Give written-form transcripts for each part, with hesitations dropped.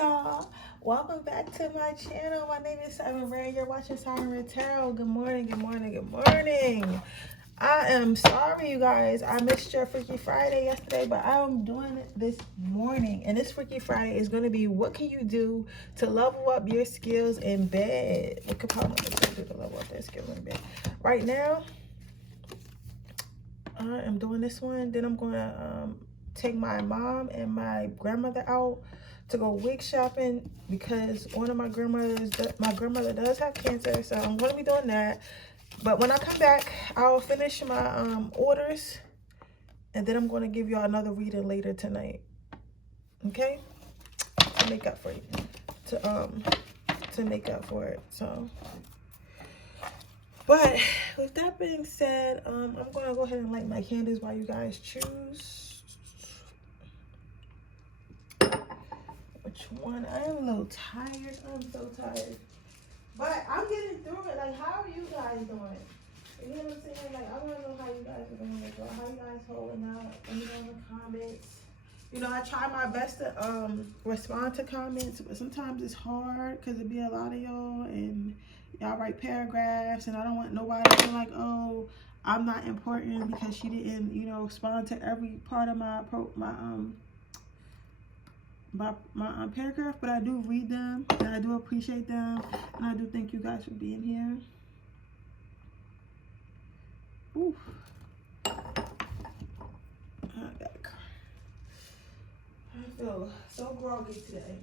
y'all, welcome back to my channel. My name is Siren Redd. You're watching Siren Redd Tarot. Good morning, good morning, good morning. I am sorry, you guys, I missed your Freaky Friday yesterday, but I'm doing it this morning. And this Freaky Friday is going to be, what can you do to level up your skills in bed? What could probably do to level up their skills in bed? Right now, I am doing this one. Then I'm going to take my mom and my grandmother out to go wig shopping because one of my grandmother does have cancer, so I'm going to be doing that. But when I come back, I'll finish my orders, and then I'm going to give y'all another reading later tonight. Okay, to make up for it, to make up for it. So, but with that being said, I'm going to go ahead and light my candles while you guys choose which one. I am a little tired. I'm so tired. But I'm getting through it. Like, how are you guys doing? You know what I'm saying? Like, I want to know how you guys are doing as well. How you guys holding out? Let me know in the comments. You know, I try my best to respond to comments, but sometimes it's hard because it be a lot of y'all and y'all write paragraphs, and I don't want nobody to feel like, oh, I'm not important because she didn't, you know, respond to every part of my paragraph. But I do read them, and I do appreciate them, and I do thank you guys for being here. Ooh. I feel so groggy today.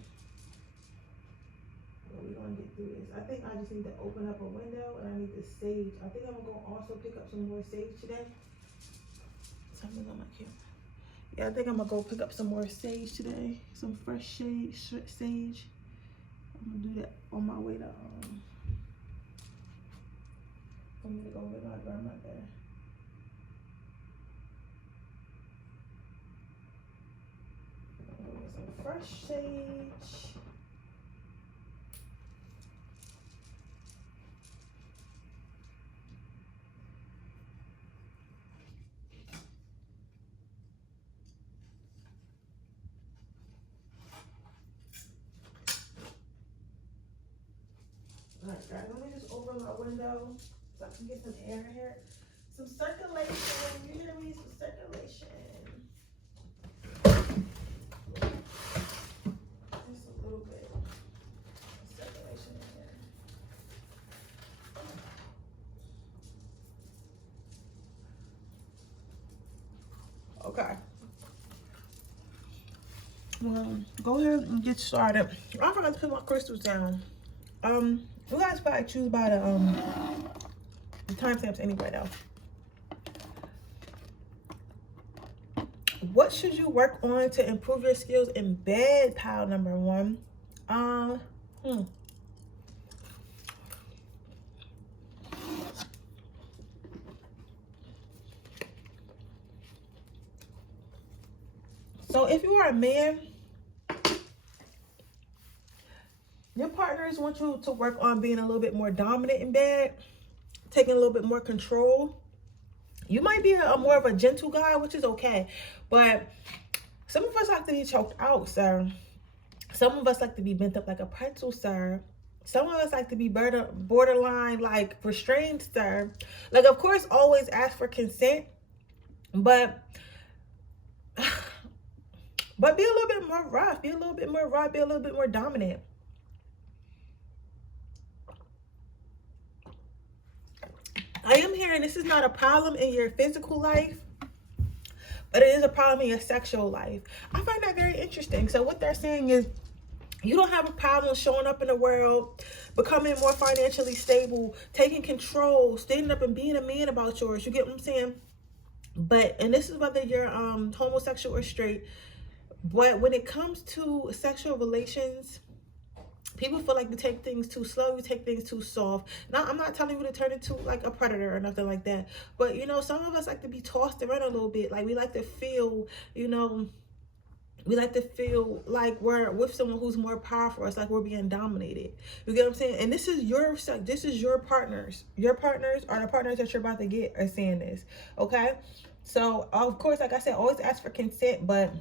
But we're gonna get through this. I think I just need to open up a window, and I need to sage. I think I'm gonna also pick up some more sage today. Something's on my camera. Yeah, I think I'm gonna go pick up some more sage today. Some fresh sage. I'm gonna do that on my way to I'm gonna go with my grandmother. Some fresh sage. Alright guys, let me just open my window so I can get some air in here. Some circulation. You hear me? Some circulation. Just a little bit of circulation in here. Okay. Well, go ahead and get started. I forgot to put my crystals down. You guys probably choose by the timestamps anyway though. What should you work on to improve your skills in bed? Pile number one. So if you are a man, your partners want you to work on being a little bit more dominant in bed, taking a little bit more control. You might be more of a gentle guy, which is okay. But some of us like to be choked out, sir. Some of us like to be bent up like a pretzel, sir. Some of us like to be borderline like restrained, sir. Like, of course, always ask for consent. But be a little bit more rough. Be a little bit more rough. Be a little bit more dominant. I am hearing this is not a problem in your physical life, but it is a problem in your sexual life. I find that very interesting. So what they're saying is you don't have a problem showing up in the world, becoming more financially stable, taking control, standing up and being a man about yours. You get what I'm saying? But, and this is whether you're homosexual or straight, but when it comes to sexual relations, people feel like you take things too slow, you take things too soft. Now, I'm not telling you to turn into like a predator or nothing like that. But, you know, some of us like to be tossed around a little bit. Like, we like to feel, you know, we like to feel like we're with someone who's more powerful. It's like we're being dominated. You get what I'm saying? And this is your partners. Your partners are the partners that you're about to get are saying this. Okay? So, of course, like I said, always ask for consent, but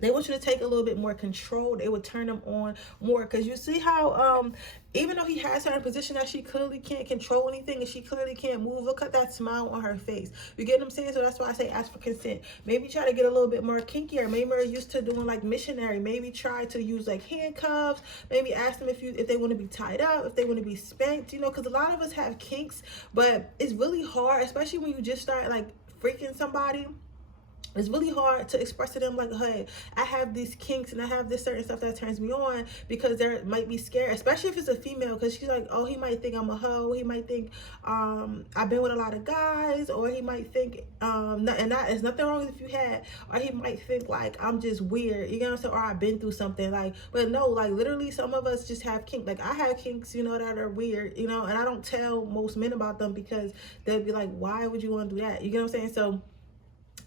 They want you to take a little bit more control. They would turn them on more, because you see how even though he has her in a position that she clearly can't control anything and she clearly can't move, look at that smile on her face. You get what I'm saying? So that's why I say ask for consent. Maybe try to get a little bit more kinkier. Maybe you're used to doing like missionary. Maybe try to use like handcuffs. Maybe ask them if they want to be tied up, if they want to be spanked, you know, because a lot of us have kinks, but it's really hard, especially when you just start like freaking somebody. It's really hard to express to them like, hey, I have these kinks and I have this certain stuff that turns me on, because there might be scared, especially if it's a female, because she's like, oh, he might think I'm a hoe. He might think I've been with a lot of guys, or he might think, and that is nothing wrong if you had, or he might think like I'm just weird, you know what I'm saying, or I've been through something, like, but no, like literally some of us just have kinks. Like I have kinks, you know, that are weird, you know, and I don't tell most men about them because they'd be like, why would you want to do that? You get what I'm saying? So,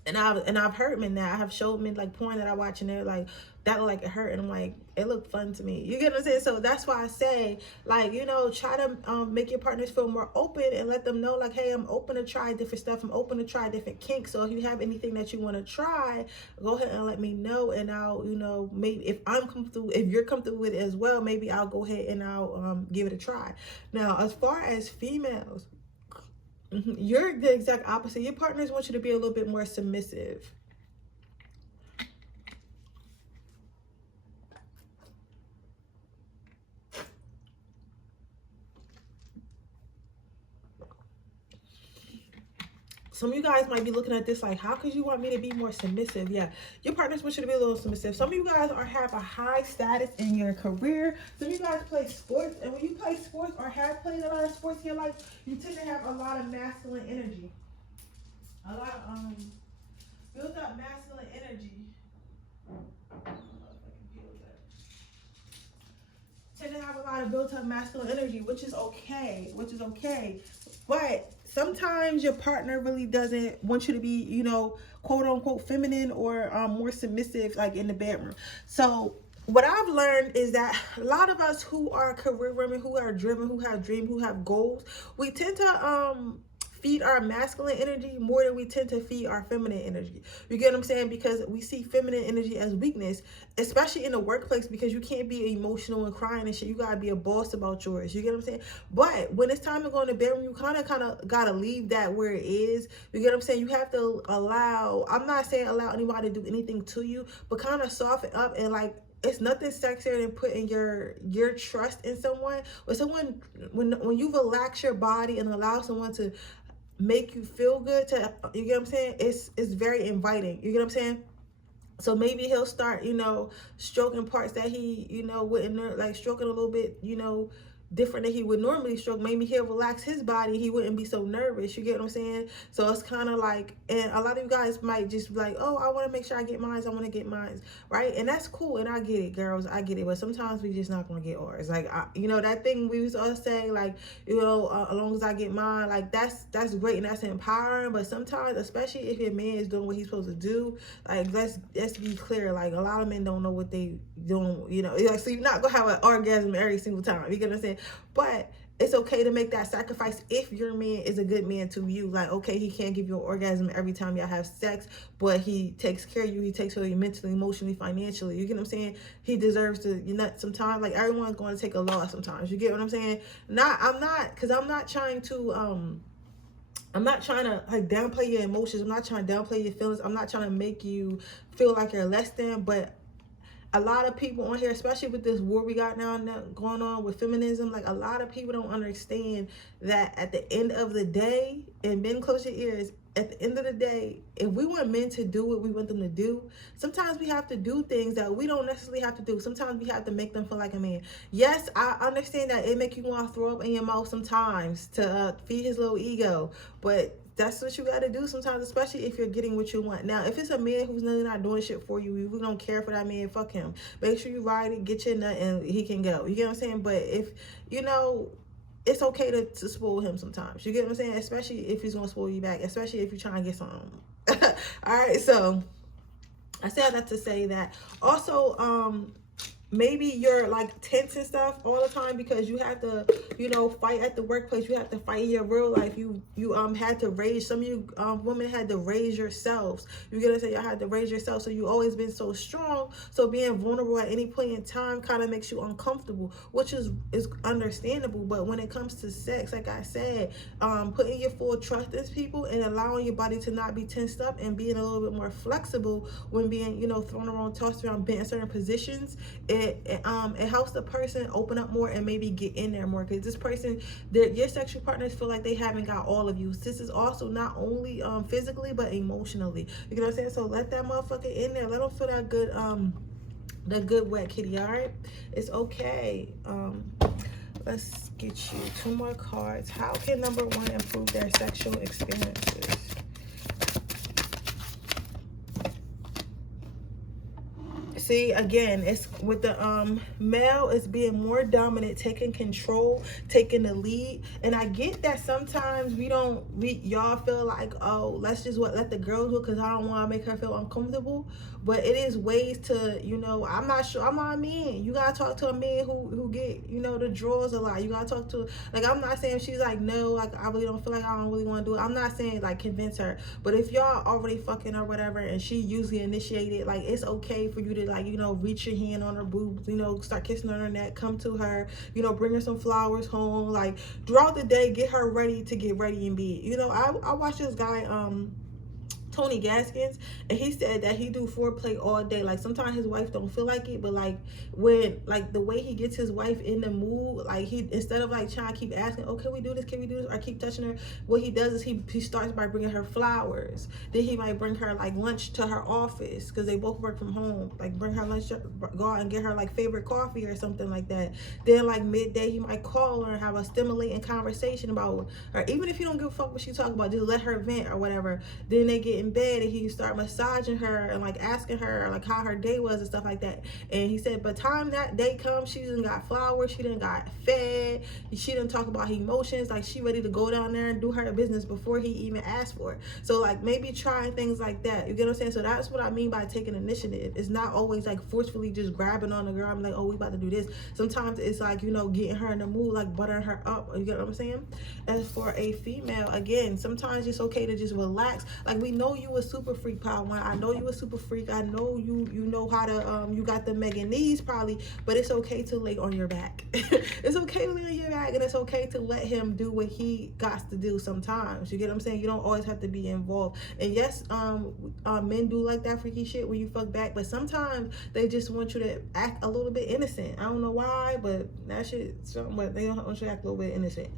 and I've heard men that I have showed men like porn that I watch, and they're like, that look like it hurt, and I'm like, it looked fun to me. You get what I'm saying? So that's why I say, like, you know, try to make your partners feel more open and let them know like, hey, I'm open to try different stuff. I'm open to try different kinks. So if you have anything that you want to try, go ahead and let me know, and I'll, you know, maybe if you're comfortable with it as well, maybe I'll go ahead and I'll give it a try. Now, as far as females, you're the exact opposite. Your partners want you to be a little bit more submissive. Some of you guys might be looking at this like, how could you want me to be more submissive? Yeah, your partners want you to be a little submissive. Some of you guys have a high status in your career. Some of you guys play sports, and when you play sports or have played a lot of sports in your life, you tend to have a lot of masculine energy. A lot of built up masculine energy. Tend to have a lot of built up masculine energy, which is okay. But sometimes your partner really doesn't want you to be, you know, quote unquote feminine or more submissive, like in the bedroom. So what I've learned is that a lot of us who are career women, who are driven, who have dreams, who have goals, we tend to feed our masculine energy more than we tend to feed our feminine energy. You get what I'm saying? Because we see feminine energy as weakness, especially in the workplace, because you can't be emotional and crying and shit. You gotta be a boss about yours. You get what I'm saying? But when it's time to go in the bedroom, you kind of gotta leave that where it is. You get what I'm saying? You have to allow, I'm not saying allow anybody to do anything to you, but kind of soften up, and like, it's nothing sexier than putting your trust in someone. When you relax your body and allow someone to make you feel good, you get what I'm saying, it's very inviting. You get what I'm saying? So maybe he'll start, you know, stroking parts that he, you know, wouldn't, like stroking a little bit, you know, different than he would normally stroke. Maybe he'll relax his body, he wouldn't be so nervous. You get what I'm saying? So it's kind of like, and a lot of you guys might just be like, oh, I want to make sure I get mine, right? And that's cool, and I get it, girls, I get it. But sometimes we just not gonna get ours. Like, you know, that thing we used to always say, like, you know, as long as I get mine, like that's great and that's empowering. But sometimes, especially if your man is doing what he's supposed to do, like let's be clear, like a lot of men don't know what they doing, you know, like, so you're not gonna have an orgasm every single time. You get what I'm saying? But it's okay to make that sacrifice if your man is a good man to you. Like, okay, he can't give you an orgasm every time y'all have sex, but he takes care of you. He takes care of you mentally, emotionally, financially. You get what I'm saying? He deserves to, you know, sometimes, like, everyone's going to take a loss sometimes. You get what I'm saying? I'm not trying to like downplay your emotions. I'm not trying to downplay your feelings. I'm not trying to make you feel like you're less than, but a lot of people on here, especially with this war we got now going on with feminism, like a lot of people don't understand that at the end of the day, and men, close your ears, at the end of the day, if we want men to do what we want them to do, sometimes we have to do things that we don't necessarily have to do. Sometimes we have to make them feel like a man. Yes, I understand that it make you want to throw up in your mouth sometimes to feed his little ego, but that's what you got to do sometimes, especially if you're getting what you want. Now, if it's a man who's really not doing shit for you, you don't care for that man, fuck him. Make sure you ride it, get your nut, and he can go. You get what I'm saying? But if, you know, it's okay to spoil him sometimes. You get what I'm saying? Especially if he's going to spoil you back, especially if you're trying to get something. All right, so I said that to say that. Also, maybe you're like tense and stuff all the time because you have to, you know, fight at the workplace. You have to fight in your real life. You had to raise, some of you women had to raise yourselves. You're gonna say y'all had to raise yourself, so you always been so strong. So being vulnerable at any point in time kind of makes you uncomfortable, which is understandable. But when it comes to sex, like I said, putting your full trust in people and allowing your body to not be tensed up and being a little bit more flexible when being, you know, thrown around, tossed around, bent in certain positions, it helps the person open up more and maybe get in there more, because this person, your sexual partners feel like they haven't got all of you. This is also not only physically but emotionally. You know what I'm saying? So let that motherfucker in there. Let them feel that good wet kitty. All right, it's okay. Let's get you 2 more cards. How can number 1 improve their sexual experiences? See, again, it's with the male, it's being more dominant, taking control, taking the lead. And I get that sometimes y'all feel like, oh, let's just let the girls do, because I don't want to make her feel uncomfortable. But it is ways to, you know, I'm not sure, I'm not a man. You gotta talk to a man who get, you know, the drawers a lot. You gotta talk to, like, I'm not saying she's like, no, like, I really don't feel like I don't really want to do it. I'm not saying like convince her. But if y'all already fucking or whatever and she usually initiated, like, it's okay for you to, like, you know, reach your hand on her boobs, you know, start kissing on her neck, come to her, you know, bring her some flowers home, like, throughout the day, get her ready to get ready in bed. You know, I watched this guy, Tony Gaskins, and he said that he do foreplay all day. Like, sometimes his wife don't feel like it, but like when, like, the way he gets his wife in the mood, like, he, instead of like trying to keep asking, oh, can we do this, or keep touching her, what he does is he starts by bringing her flowers. Then he might bring her like lunch to her office, because they both work from home. Like, bring her lunch, go out and get her like favorite coffee or something like that. Then like midday, he might call her and have a stimulating conversation about her. Even if you don't give a fuck what she talking about, just let her vent or whatever. Then they get in bed and he can start massaging her and like asking her like how her day was and stuff like that. And he said by the time that day comes, she done got flowers, she done got fed, she done talk about her emotions, like she ready to go down there and do her business before he even asked for it. So like maybe trying things like that, you get what I'm saying? So that's what I mean by taking initiative. It's not always like forcefully just grabbing on the girl and like, oh, we about to do this. Sometimes it's like, you know, getting her in the mood, like buttering her up, you get what I'm saying? As for a female, again, sometimes it's okay to just relax. Like, we know you a super freak, Power One. I know you a super freak. I know you know how to you got the mega knees probably, but it's okay to lay on your back. It's okay to lay on your back, and it's okay to let him do what he got to do sometimes. You get what I'm saying? You don't always have to be involved. And yes, men do like that freaky shit when you fuck back, but sometimes they just want you to act a little bit innocent. I don't know why, but that shit something, but they don't want you to act a little bit innocent.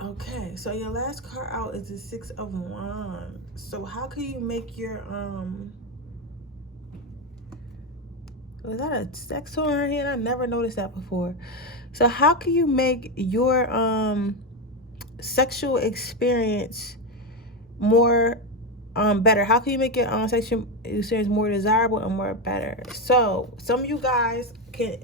Okay, so your last card out is the 6 of Wands. So how can you make your was that a sex toy in her hand? I never noticed that before. So how can you make your sexual experience more better? How can you make your sexual experience more desirable and more better? So some of you guys can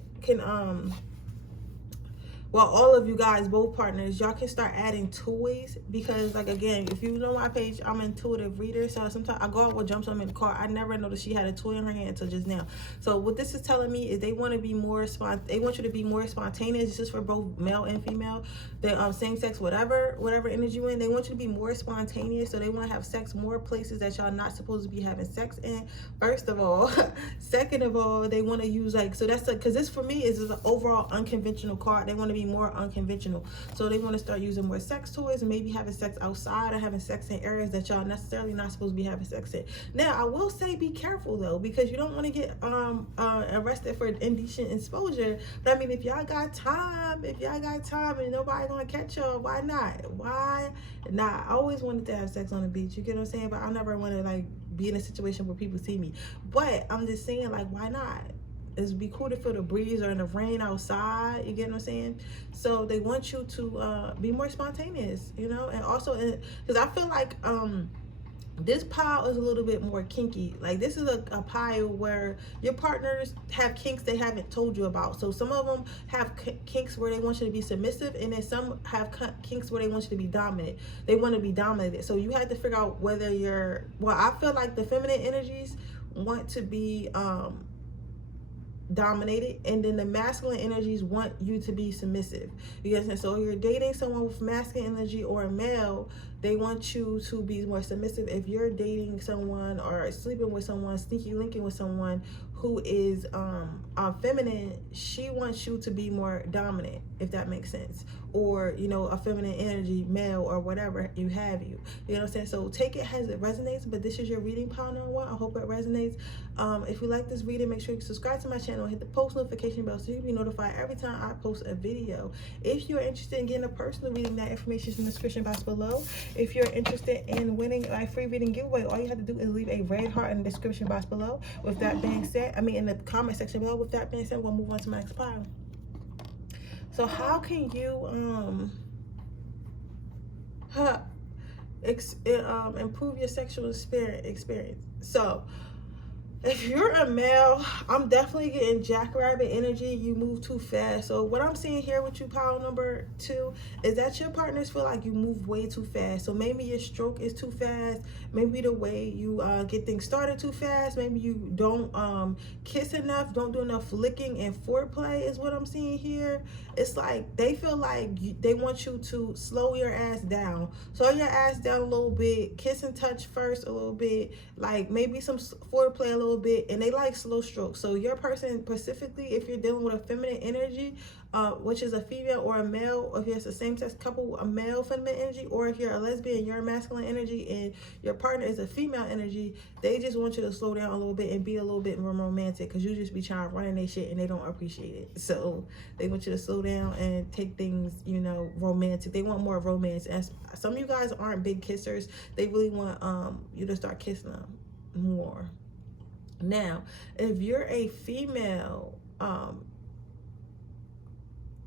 well, all of you guys, both partners, y'all can start adding toys, because, like, again, if you know my page, I'm an intuitive reader, so sometimes I go out with jumps, I'm in the car, I never noticed she had a toy in her hand until just now. So what this is telling me is they want to be more they want you to be more spontaneous. This is for both male and female, the same sex, whatever energy you're in, they want you to be more spontaneous. So they want to have sex more places that y'all not supposed to be having sex in, first of all. Second of all, they want to use, like, so that's because this for me is an overall unconventional card. They want to be be more unconventional. So they want to start using more sex toys and maybe having sex outside or having sex in areas that y'all necessarily not supposed to be having sex in. Now, I will say be careful though, because you don't want to get arrested for indecent exposure. But I mean, if y'all got time and nobody gonna catch y'all, why not? Why not? I always wanted to have sex on the beach, you get what I'm saying? But I never want to like be in a situation where people see me. But I'm just saying, like, why not? It'd be cool to feel the breeze or in the rain outside, you get what I'm saying? So they want you to be more spontaneous, you know? And also, because I feel like this pile is a little bit more kinky. Like, this is a pile where your partners have kinks they haven't told you about. So some of them have kinks where they want you to be submissive, and then some have kinks where they want you to be dominant. They want to be dominated. So you have to figure out whether you're, well, I feel like the feminine energies want to be dominated, and then the masculine energies want you to be submissive. You get what I'm saying? So if you're dating someone with masculine energy or a male, they want you to be more submissive. If you're dating someone or sleeping with someone, sneaky linking with someone who is feminine, she wants you to be more dominant, if that makes sense. Or, you know, a feminine energy, male or whatever you have you. You know what I'm saying? So take it as it resonates, but this is your reading pile number 1. I hope it resonates. If you like this reading, make sure you subscribe to my channel and hit the post notification bell so you'll be notified every time I post a video. If you're interested in getting a personal reading, that information is in the description box below. If you're interested in winning a free reading giveaway, all you have to do is leave a red heart in the description box below. With that being said, in the comment section below. With that being said, we'll move on to my next pile. So how can you improve your sexual experience? So if you're a male, I'm definitely getting jackrabbit energy. You move too fast. So what I'm seeing here with you, pile number 2, is that your partners feel like you move way too fast. So maybe your stroke is too fast. Maybe the way you get things started too fast. Maybe you don't kiss enough, don't do enough licking and foreplay is what I'm seeing here. It's like they feel like they want you to slow your ass down. Slow your ass down a little bit. Kiss and touch first a little bit. Like maybe some foreplay a little bit, and they like slow strokes. So your person specifically, if you're dealing with a feminine energy, which is a female or a male, or if it's a same-sex couple, a male feminine energy, or if you're a lesbian, you're a masculine energy, and your partner is a female energy, they just want you to slow down a little bit and be a little bit more romantic, because you just be trying to run in their shit and they don't appreciate it. So they want you to slow down and take things, you know, romantic. They want more romance. And some of you guys aren't big kissers. They really want you to start kissing them more. Now, if you're a female,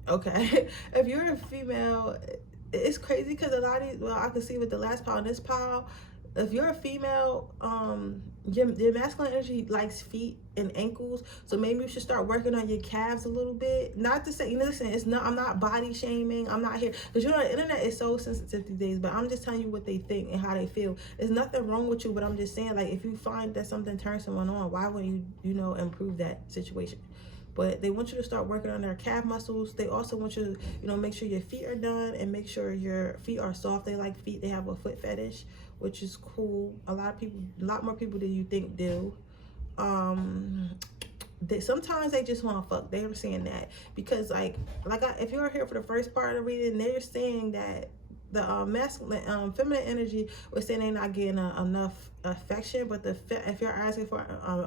okay, if you're a female, it's crazy because a lot of these, well, I can see with the last pile and this pile, if you're a female, your masculine energy likes feet and ankles, so maybe you should start working on your calves a little bit. Not to say, you know, listen, it's not, I'm not body shaming, I'm not here, because you know the internet is so sensitive these days, but I'm just telling you what they think and how they feel. There's nothing wrong with you, but I'm just saying, like, if you find that something turns someone on, why wouldn't you know, improve that situation? But they want you to start working on their calf muscles. They also want you to, you know, make sure your feet are done and make sure your feet are soft. They like feet. They have a foot fetish, which is cool. A lot more people than you think do. Sometimes they just want to fuck. They were saying that because if you're here for the first part of the reading, they're saying that the masculine, feminine energy was saying they're not getting enough affection, but if you're asking for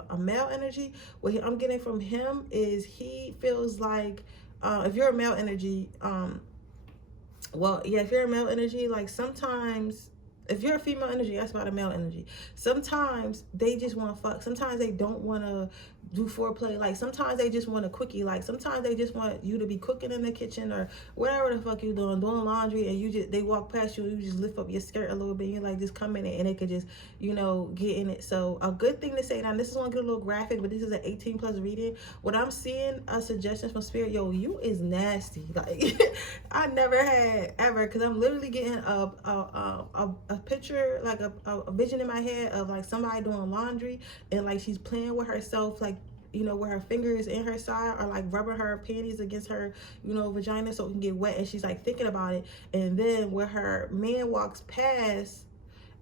a male energy, what I'm getting from him is he feels like if you're a male energy, well, yeah, if you're a male energy, like sometimes. If you're a female energy, that's about a male energy. Sometimes they just want to fuck. Sometimes they don't want to do foreplay. Like sometimes they just want a quickie. Like sometimes they just want you to be cooking in the kitchen or whatever the fuck you doing laundry, and they walk past you and you just lift up your skirt a little bit. And you're like, just come in it, and they could just, you know, get in it. So a good thing to say, now this is going to get a little graphic, but this is an 18+ reading. What I'm seeing, suggestions from spirit, yo, you is nasty. Like I never had ever, because I'm literally getting a picture, like a vision in my head of like somebody doing laundry and like she's playing with herself, like, you know, where her fingers in her side are like rubbing her panties against her, you know, vagina so it can get wet, and she's like thinking about it. And then where her man walks past,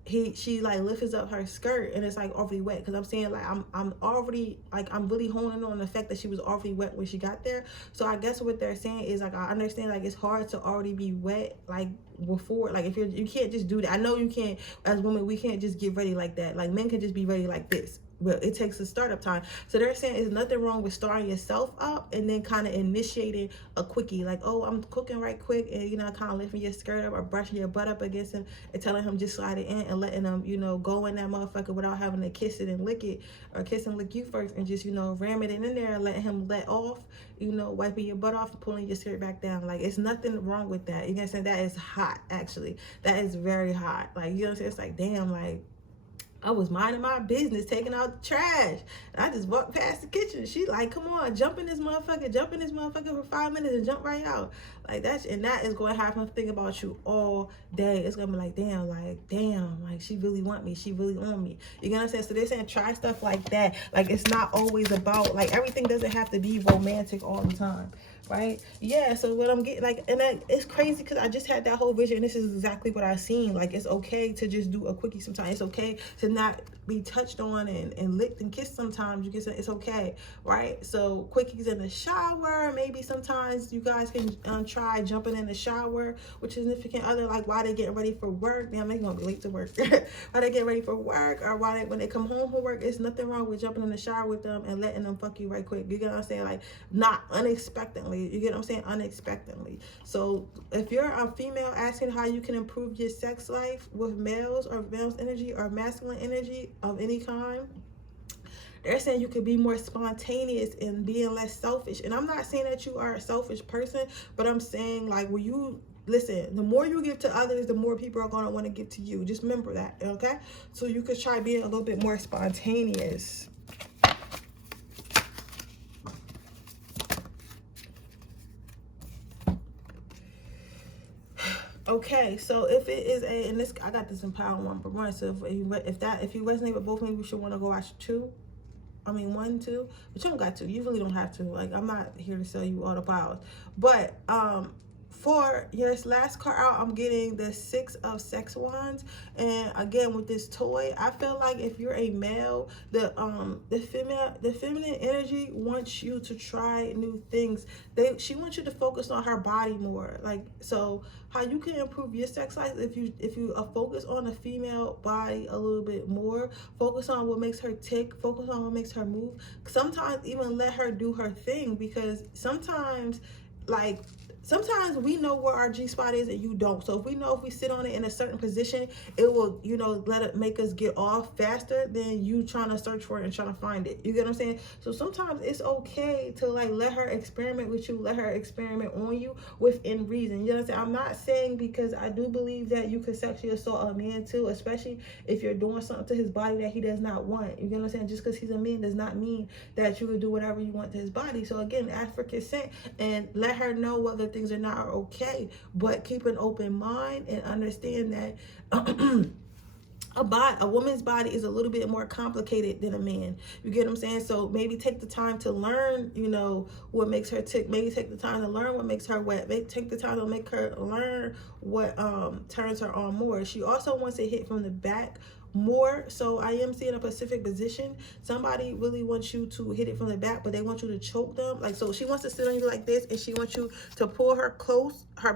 she like lifts up her skirt and it's like already wet, because I'm saying like I'm already like I'm really honing on the fact that she was already wet when she got there. So I guess what they're saying is like, I understand like it's hard to already be wet like before, like if you can't just do that. I know you can't, as women we can't just get ready like that. Like men can just be ready like this, but it takes a startup time. So they're saying there's nothing wrong with starting yourself up and then kind of initiating a quickie, like, oh, I'm cooking right quick, and you know, kind of lifting your skirt up or brushing your butt up against him and telling him just slide it in and letting him, you know, go in that motherfucker without having to kiss it and lick it, or kiss and lick you first, and just, you know, ram it in there and let him let off, you know, wiping your butt off and pulling your skirt back down. Like, it's nothing wrong with that. You know what I'm saying? That is hot, actually. That is very hot. Like, you know what I'm saying? It's like, damn, like, I was minding my business, taking out the trash, and I just walked past the kitchen. She like, come on, jump in this motherfucker for 5 minutes and jump right out. Like, that is going to have him think about you all day. It's going to be like, damn, like she really want me. She really on me. You know what I'm saying? So they're saying try stuff like that. Like, it's not always about, like, everything doesn't have to be romantic all the time. Right? Yeah, so what I'm getting, like, and that it's crazy because I just had that whole vision, and this is exactly what I seen. Like, it's okay to just do a quickie sometimes. It's okay to not be touched on and licked and kissed sometimes. You can say it's okay, right? So quickies in the shower, maybe sometimes you guys can try jumping in the shower with your significant other, like while they're getting ready for work. Damn, they're gonna be late to work. While they get ready for work, or when they come home from work, it's nothing wrong with jumping in the shower with them and letting them fuck you right quick. You get what I'm saying? Like, not unexpectedly. You get what I'm saying? Unexpectedly. So if you're a female asking how you can improve your sex life with males, or male's energy, or masculine energy of any kind, they're saying you could be more spontaneous and being less selfish. And I'm not saying that you are a selfish person, but I'm saying, like, when you listen, the more you give to others, the more people are going to want to give to you. Just remember that, okay? So you could try being a little bit more spontaneous. Okay, so if it is and this, I got this in power 1 so if you resonate with both, maybe you should want to go watch 2, I mean 1, 2, but you don't got to, you really don't have to. Like, I'm not here to sell you all the powers, but for your last card out, I'm getting the 6 of Sex Wands. And again, with this toy, I feel like if you're a male, the feminine energy wants you to try new things. She wants you to focus on her body more. Like, so how you can improve your sex life, if you focus on the female body a little bit more, focus on what makes her tick, focus on what makes her move. Sometimes even let her do her thing, because sometimes, like, sometimes we know where our G-spot is and you don't. So if we know if we sit on it in a certain position, it will, you know, let it make us get off faster than you trying to search for it and trying to find it. You get what I'm saying? So sometimes it's okay to, like, let her experiment with you, let her experiment on you within reason. You know what I'm saying? I'm not saying, because I do believe that you could sexually assault a man too, especially if you're doing something to his body that he does not want. You get what I'm saying? Just because he's a man does not mean that you would do whatever you want to his body. So again, ask for consent and let her know whether things are not okay, but keep an open mind and understand that a woman's body is a little bit more complicated than a man. You get what I'm saying? So maybe take the time to learn, you know, what makes her tick. Maybe take the time to learn what makes her wet. Maybe take the time to make her learn what turns her on more. She also wants to hit from the back more. So I am seeing a specific position. Somebody really wants you to hit it from the back, but they want you to choke them. Like, so she wants to sit on you like this, and she wants you to pull her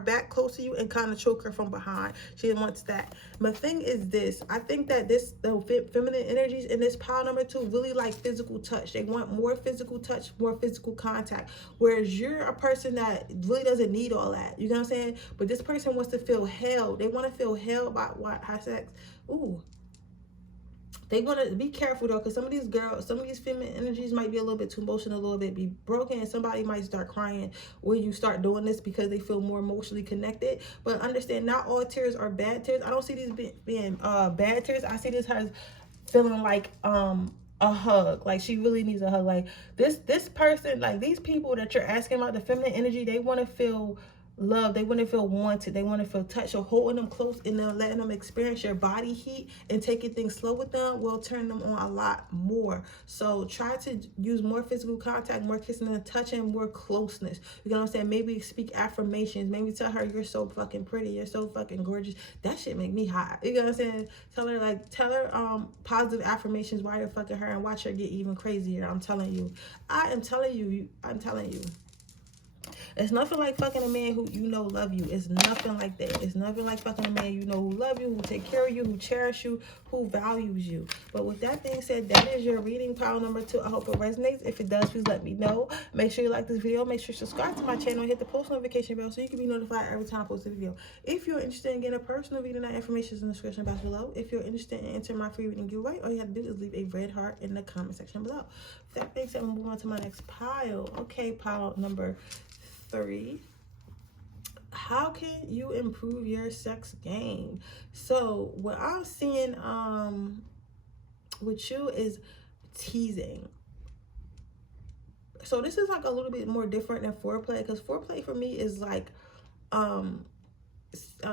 back close to you and kind of choke her from behind. She wants that. My thing is this, I think that the feminine energies in this pile number 2 really like physical touch. They want more physical touch, more physical contact, whereas you're a person that really doesn't need all that. You know what I'm saying? But this person wants to feel held. They want to feel held by high sex. Ooh. They want to be careful though, because some of these feminine energies might be a little bit too emotional, a little bit be broken, and somebody might start crying when you start doing this because they feel more emotionally connected. But understand, not all tears are bad tears. I don't see these being bad tears. I see this as feeling like a hug. Like, she really needs a hug. Like, this person, like, these people that you're asking about, the feminine energy, they want to feel love. They want to feel wanted. They want to feel touched. So holding them close and then letting them experience your body heat and taking things slow with them will turn them on a lot more. So try to use more physical contact, more kissing and touching, more closeness. You know what I'm saying? Maybe speak affirmations. Maybe tell her you're so fucking pretty. You're so fucking gorgeous. That shit make me hot. You know what I'm saying? Tell her positive affirmations while you're fucking her and watch her get even crazier. I'm telling you. I'm telling you. It's nothing like fucking a man who you know love you. It's nothing like that. It's nothing like fucking a man you know who love you, who take care of you, who cherish you, who values you. But with that being said, that is your reading pile number 2. I hope it resonates. If it does, please let me know. Make sure you like this video. Make sure you subscribe to my channel and hit the post notification bell so you can be notified every time I post a video. If you're interested in getting a personal reading, that information is in the description box below. If you're interested in entering my free reading giveaway, all you have to do is leave a red heart in the comment section below. With that being said, I'm moving on to my next pile. Okay, pile number 3. How can you improve your sex game? So what I'm seeing with you is teasing. So this is like a little bit more different than foreplay, because foreplay for me is like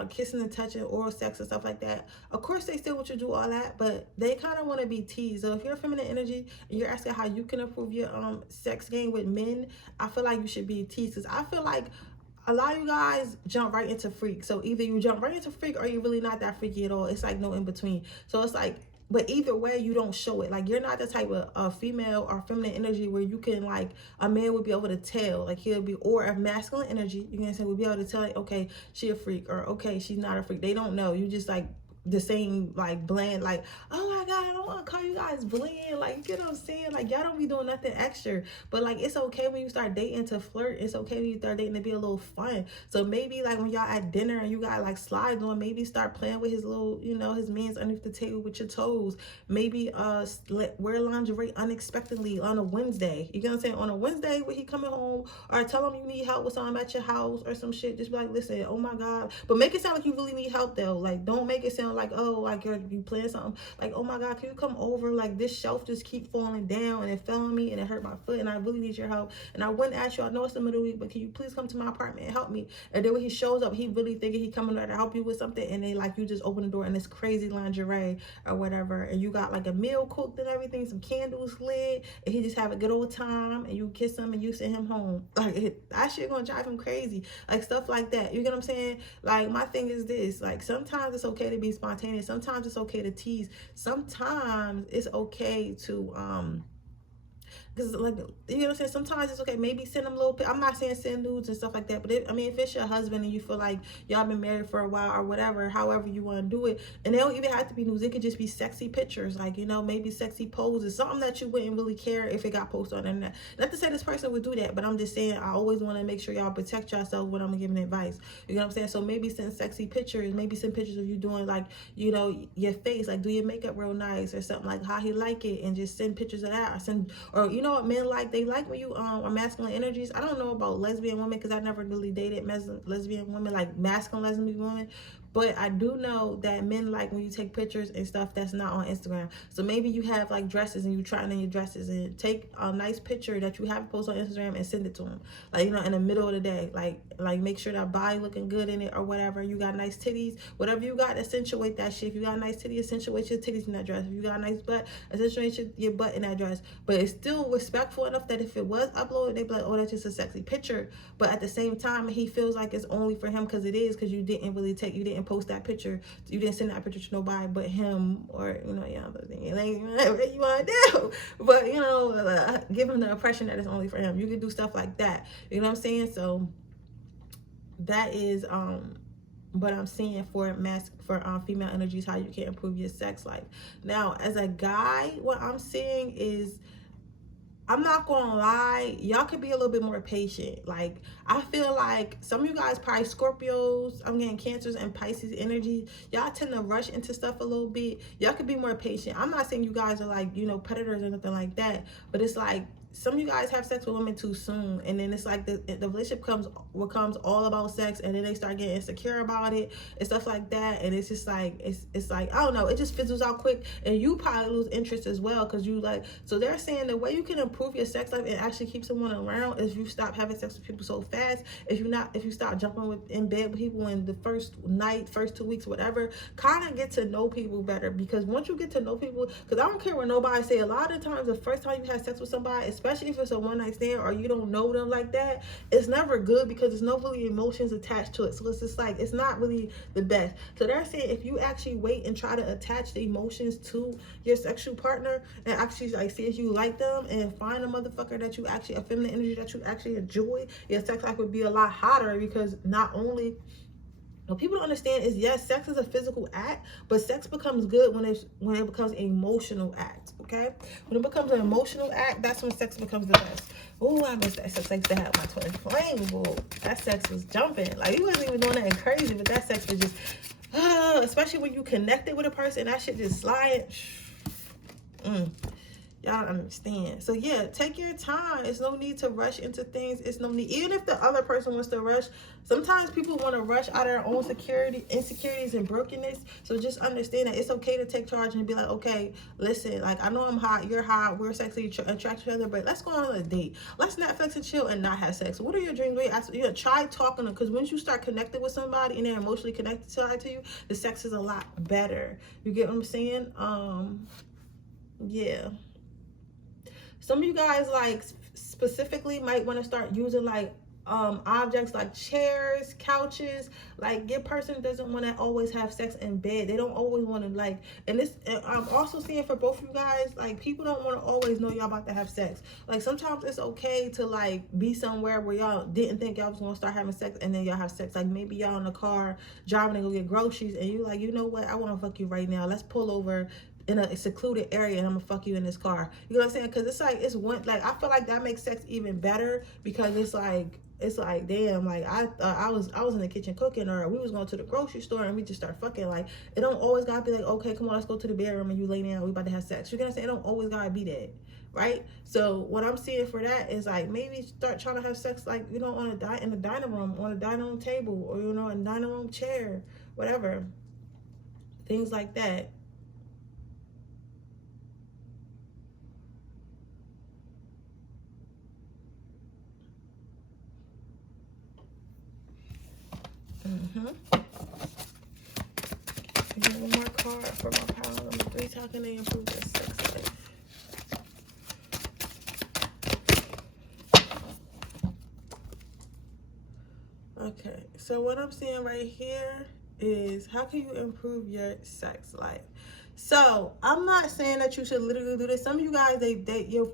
kissing and touching, oral sex and stuff like that. Of course they still want you to do all that, but they kind of want to be teased. So if you're feminine energy and you're asking how you can improve your sex game with men, I feel like you should be teased, because I feel like a lot of you guys jump right into freak. So either you jump right into freak or you're really not that freaky at all. It's like no in between. So it's like, but either way, you don't show it. Like, you're not the type of female or feminine energy where you can, like, a man would be able to tell. Like, he'll be, or a masculine energy, you can say, would be able to tell, like, okay, she a freak, or okay, she's not a freak. They don't know. You just, like, the same, like, bland, like, oh my God, I don't want to call you guys bland. Like, you know what I'm saying? Like, y'all don't be doing nothing extra. But, like, it's okay when you start dating to flirt. It's okay when you start dating to be a little fun. So maybe, like, when y'all at dinner and you got, like, slides on, maybe start playing with his little, you know, his man's underneath the table with your toes. Maybe wear lingerie unexpectedly on a Wednesday. You know what I'm saying? On a Wednesday when he coming home, or tell him you need help with something at your house or some shit. Just be like, listen, oh my God. But make it sound like you really need help, though. Like, don't make it sound like, oh, like you playing something, like, oh my God, can you come over? Like, this shelf just keep falling down and it fell on me and it hurt my foot and I really need your help. And I wouldn't ask you, I know it's the middle of the week, but can you please come to my apartment and help me? And then when he shows up, he really thinking he coming there to help you with something, and then, like, you just open the door and it's crazy lingerie or whatever, and you got like a meal cooked and everything, some candles lit, and he just have a good old time, and you kiss him and you send him home. Like, that shit gonna drive him crazy. Like, stuff like that. You get what I'm saying? Like, my thing is this, like, sometimes it's okay to be spontaneous. Sometimes it's okay to tease. Sometimes it's okay to because, like, you know what I'm saying, sometimes it's okay, maybe send them little, I'm not saying send nudes and stuff like that, but I mean, if it's your husband and you feel like y'all been married for a while or whatever, however you want to do it, and they don't even have to be nudes, it could just be sexy pictures, like, you know, maybe sexy poses, something that you wouldn't really care if it got posted on the internet. Not to say this person would do that, but I'm just saying, I always want to make sure y'all protect yourself when I'm giving advice. You know what I'm saying? So maybe send sexy pictures, maybe send pictures of you doing, like, you know, your face, like, do your makeup real nice or something, like how he like it, and just send pictures of that, or you know what men like, they like when you are masculine energies. I don't know about lesbian women, because I never really dated lesbian women, like masculine lesbian women, but I do know that men like when you take pictures and stuff that's not on Instagram. So maybe you have like dresses and you trying on your dresses, and take a nice picture that you have posted on Instagram and send it to him, like, you know, in the middle of the day, like make sure that body looking good in it or whatever. You got nice titties, whatever you got, accentuate that shit. If you got a nice titty, accentuate your titties in that dress. If you got a nice butt, accentuate your butt in that dress. But it's still respectful enough that if it was uploaded, they'd be like, oh, that's just a sexy picture. But at the same time, he feels like it's only for him, because it is, because you didn't post that picture, you didn't send that picture to nobody but him, or, you know, yeah, like, whatever you want to do, but, you know, give him the impression that it's only for him. You can do stuff like that, you know what I'm saying? So that is what I'm seeing for female energies, how you can improve your sex life. Now, as a guy, what I'm seeing is, I'm not gonna lie, y'all could be a little bit more patient. Like, I feel like some of you guys, probably Scorpios, I'm getting Cancers and Pisces energy, y'all tend to rush into stuff a little bit. Y'all could be more patient. I'm not saying you guys are, like, you know, predators or nothing like that, but it's like, some of you guys have sex with women too soon, and then it's like the relationship becomes all about sex, and then they start getting insecure about it and stuff like that, and it's just like it's like, I don't know, it just fizzles out quick, and you probably lose interest as well, because you like, so they're saying the way you can improve your sex life and actually keep someone around is you stop having sex with people so fast. If you stop jumping in bed with people in the first night, first 2 weeks, whatever, kind of get to know people better, because once you get to know people, because I don't care what nobody say, a lot of times the first time you have sex with somebody, especially if it's a one-night stand or you don't know them like that, it's never good, because there's no really emotions attached to it. So it's just like, it's not really the best. So they're saying if you actually wait and try to attach the emotions to your sexual partner and actually like see if you like them and find a motherfucker that you actually, a feminine energy that you actually enjoy, your sex life would be a lot hotter. Because not only, what people don't understand is, yes, sex is a physical act, but sex becomes good when it becomes an emotional act. Okay, when it becomes an emotional act, that's when sex becomes the best. Oh, I miss that sex. I used to have my twin flame. Whoa, that sex was jumping. Like, he wasn't even doing nothing crazy, but that sex was just, especially when you connected with a person, that shit just slide. Y'all don't understand. So yeah, take your time. There's no need to rush into things. It's no need, even if the other person wants to rush. Sometimes people want to rush out of their own insecurities and brokenness. So just understand that it's okay to take charge and be like, okay, listen, like, I know I'm hot, you're hot, we're sexually attracted to each other, but let's go on a date. Let's Netflix and chill and not have sex. What are your dreams? Try talking to them, because once you start connecting with somebody and they're emotionally connected to you, the sex is a lot better. You get what I'm saying? Yeah. Some of you guys, like, specifically might want to start using like objects like chairs, couches. Like, your person doesn't want to always have sex in bed. They don't always want to, like, and this, I'm also seeing for both of you guys, like, people don't want to always know y'all about to have sex. Like, sometimes it's okay to like be somewhere where y'all didn't think y'all was going to start having sex, and then y'all have sex. Like, maybe y'all in the car driving to go get groceries, and you like, you know what, I want to fuck you right now. Let's pull over in a secluded area and I'm gonna fuck you in this car. You know what I'm saying? Because it's like, it's one, like, I feel like that makes sex even better, because it's like, damn, like, I was in the kitchen cooking, or we was going to the grocery store and we just start fucking. Like, it don't always gotta be like, okay, come on, let's go to the bedroom and you lay down, we about to have sex. You know what I'm saying? It don't always gotta be that, right? So what I'm seeing for that is like, maybe start trying to have sex, like, you know, in the dining room, on a dining room table, or, you know, a dining room chair, whatever, things like that. One more card for my pile number 3. How can they improve their sex life? Okay, so what I'm seeing right here is, how can you improve your sex life? So I'm not saying that you should literally do this. Some of you guys, your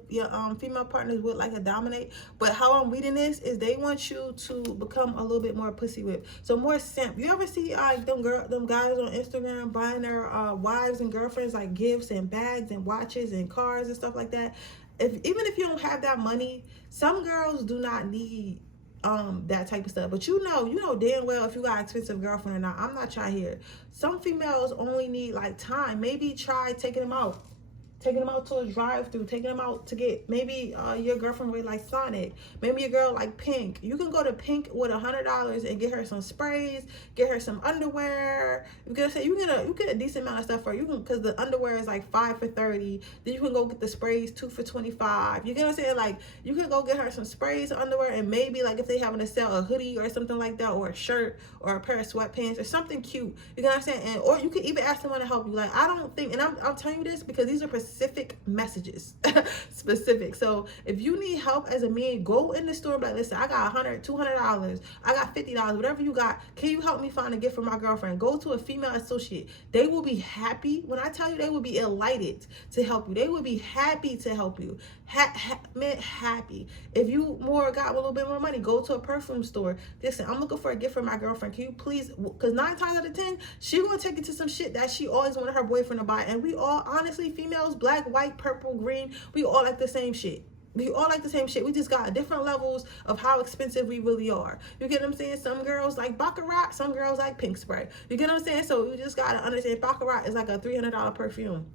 female partners would like to dominate, but how I'm reading this is they want you to become a little bit more pussy whipped. So more simp. You ever see them guys on Instagram buying their wives and girlfriends like gifts and bags and watches and cars and stuff like that? Even if you don't have that money, some girls do not need that type of stuff. But you know damn well if you got an expensive girlfriend or not. I'm not trying here. Some females only need like time. Maybe try taking them out to a drive-through, taking them out to get, maybe your girlfriend really like Sonic, maybe your girl like Pink. You can go to Pink with $100 and get her some sprays, get her some underwear. You get a decent amount of stuff for her. You can, because the underwear is like 5 for $30. Then you can go get the sprays 2 for $25. You get what I'm saying? Like, you can go get her some sprays, underwear, and maybe like if they having to sell a hoodie or something like that, or a shirt or a pair of sweatpants or something cute. You get what I'm saying? And or you can even ask someone to help you. Like, I don't think, and I'm telling you this because these are specific messages. Specific. So if you need help as a man, go in the store and be like, listen, I got $100, $200, I got $50, whatever you got, can you help me find a gift for my girlfriend? Go to a female associate. They will be happy. When I tell you, they will be elated to help you. They will be happy to help you. Man, happy. If you got a little bit more money, go to a perfume store. Listen, I'm looking for a gift for my girlfriend. Can you please, because 9 times out of 10 she gonna take it to some shit that she always wanted her boyfriend to buy. And we all, honestly, females, black, white, purple, green, we all like the same shit. We all like the same shit. We just got different levels of how expensive we really are. You get what I'm saying? Some girls like Baccarat, some girls like pink spray. You get what I'm saying? So you just gotta understand, Baccarat is like a $300 perfume.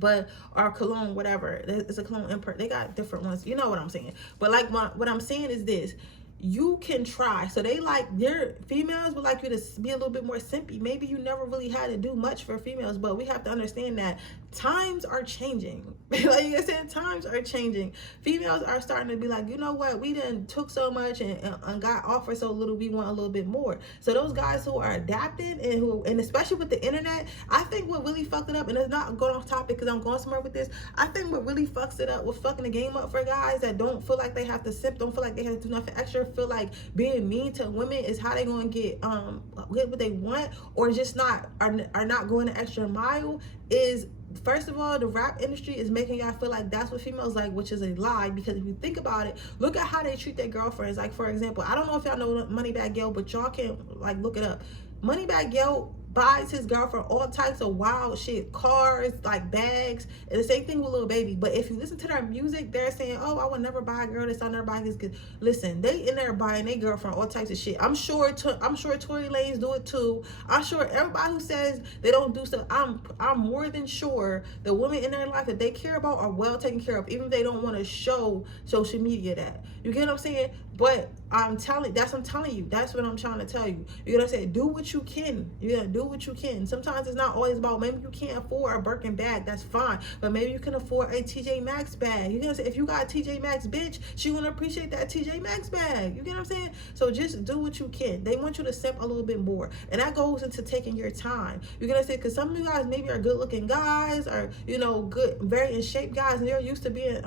but or cologne, whatever. It's a cologne import. They got different ones. You know what I'm saying? But like what I'm saying is this. You can try. So they like, their females would like you to be a little bit more simpy. Maybe you never really had to do much for females, but we have to understand that times are changing. Like I said, times are changing. Females are starting to be like, you know what, we done took so much and got offered so little, we want a little bit more. So those guys who are adapted and especially with the internet, I think what really fucked it up, and it's not going off topic because I'm going somewhere with this, I think what really fucks it up with fucking the game up for guys that don't feel like they have to sip, don't feel like they have to do nothing extra, feel like being mean to women is how they gonna get what they want, or just are not going the extra mile. Is first of all, the rap industry is making y'all feel like that's what females like, which is a lie. Because if you think about it, look at how they treat their girlfriends. Like for example, I don't know if y'all know Moneybagg Yo, but y'all can like look it up. Moneybagg Yo buys his girlfriend all types of wild shit, cars, like bags, and the same thing with Lil Baby. But if you listen to their music, they're saying, oh, I would never buy a girl this, I'll never buy this. Listen, they in there buying their girlfriend all types of shit. I'm sure Tory Lanez do it too. I'm sure everybody who says they don't do stuff, I'm more than sure the women in their life that they care about are well taken care of, even if they don't want to show social media that. You get what I'm saying? But I'm telling you, that's what I'm trying to tell you. You gotta say, do what you can. You gotta do what you can. Sometimes it's not always about, maybe you can't afford a Birkin bag, that's fine, but maybe you can afford a TJ Maxx bag. You gotta say, if you got a TJ Maxx bitch, she gonna appreciate that TJ Maxx bag. You get what I'm saying? So just do what you can. They want you to simp a little bit more, and that goes into taking your time. You're gonna say, because some of you guys maybe are good looking guys, or you know, good, very in shape guys, and they're used to being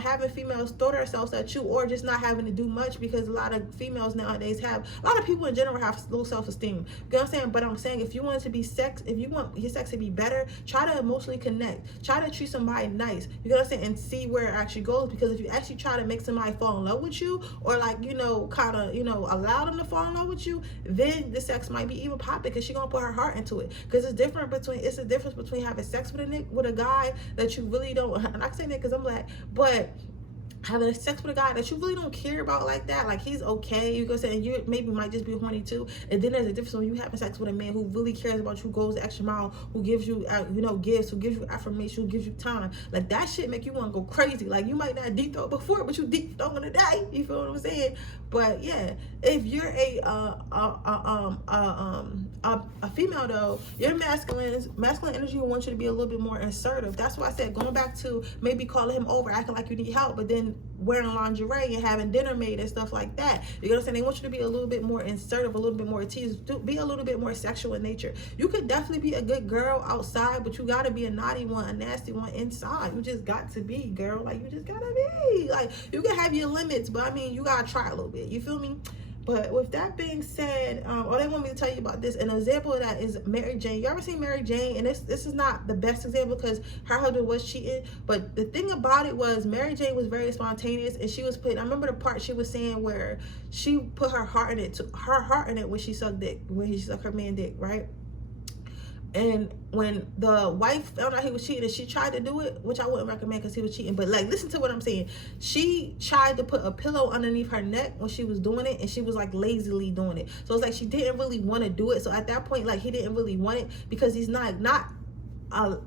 having females throw themselves at you, or just not having to do much, because a lot of females nowadays have, a lot of people in general have low self-esteem. You know what I'm saying? But I'm saying, if you want it to be if you want your sex to be better, try to emotionally connect, try to treat somebody nice, you know what I'm saying, and see where it actually goes. Because if you actually try to make somebody fall in love with you, or like, you know, kind of, you know, allow them to fall in love with you, then the sex might be even popping, because she's gonna put her heart into it. Because it's a difference between having sex with a guy that you really don't, and I say that because I'm black, but having sex with a guy that you really don't care about like that, like he's okay, you go say, and you maybe might just be horny too. And then there's a difference when you having sex with a man who really cares about you, who goes the extra mile, who gives you you know, gifts, who gives you affirmation, who gives you time. Like that shit make you want to go crazy. Like you might not deep throw before, but you deep throw today. You feel what I'm saying? But yeah, if you're a female though, your masculine energy will want you to be a little bit more assertive. That's why I said, going back to maybe calling him over, acting like you need help, but then wearing lingerie and having dinner made and stuff like that. You know what I'm saying? They want you to be a little bit more assertive, a little bit more teased, be a little bit more sexual in nature. You could definitely be a good girl outside, but you gotta be a naughty one, a nasty one inside. You just got to be, girl. Like you just gotta be. Like you can have your limits, but I mean, you gotta try a little bit. You feel me? But with that being said, all they want me to tell you about this, an example of that is Mary Jane. You ever seen Mary Jane? And this is not the best example because her husband was cheating. But the thing about it was Mary Jane was very spontaneous, and she was putting, I remember the part she was saying where she put her heart in it, when she sucked dick, when she sucked her man dick, right? And when the wife found out he was cheating, she tried to do it, which I wouldn't recommend because he was cheating. But like, listen to what I'm saying. She tried to put a pillow underneath her neck when she was doing it, and she was like lazily doing it. So it's like she didn't really want to do it. So at that point, like he didn't really want it because he's not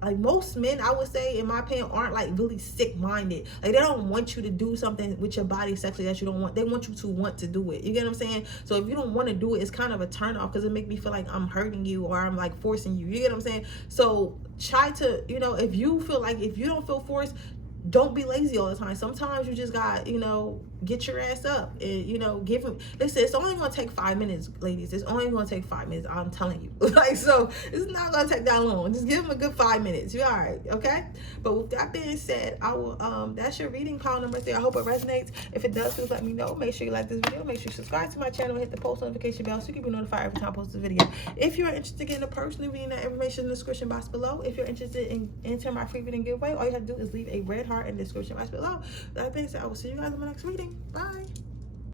like most men, I would say, in my opinion, aren't like really sick-minded. Like they don't want you to do something with your body sexually that you don't want. They want you to want to do it. You get what I'm saying? So if you don't want to do it, it's kind of a turn off because it make me feel like I'm hurting you or I'm like forcing you. You get what I'm saying? So try to, you know, if you feel like, if you don't feel forced, don't be lazy all the time. Sometimes you just got, you know, get your ass up and, you know, give him, listen, it's only going to take 5 minutes, ladies. It's only going to take 5 minutes. I'm telling you. Like, so it's not going to take that long. Just give him a good 5 minutes. You're all right. Okay. But with that being said, I will, that's your reading pile number 3. I hope it resonates. If it does, please let me know. Make sure you like this video. Make sure you subscribe to my channel and hit the post notification bell so you can be notified every time I post a video. If you're interested in getting a personal reading, that information in the description box below. If you're interested in entering my free reading giveaway, all you have to do is leave a red heart in the description box below. That being said, I will see you guys in my next reading. Bye.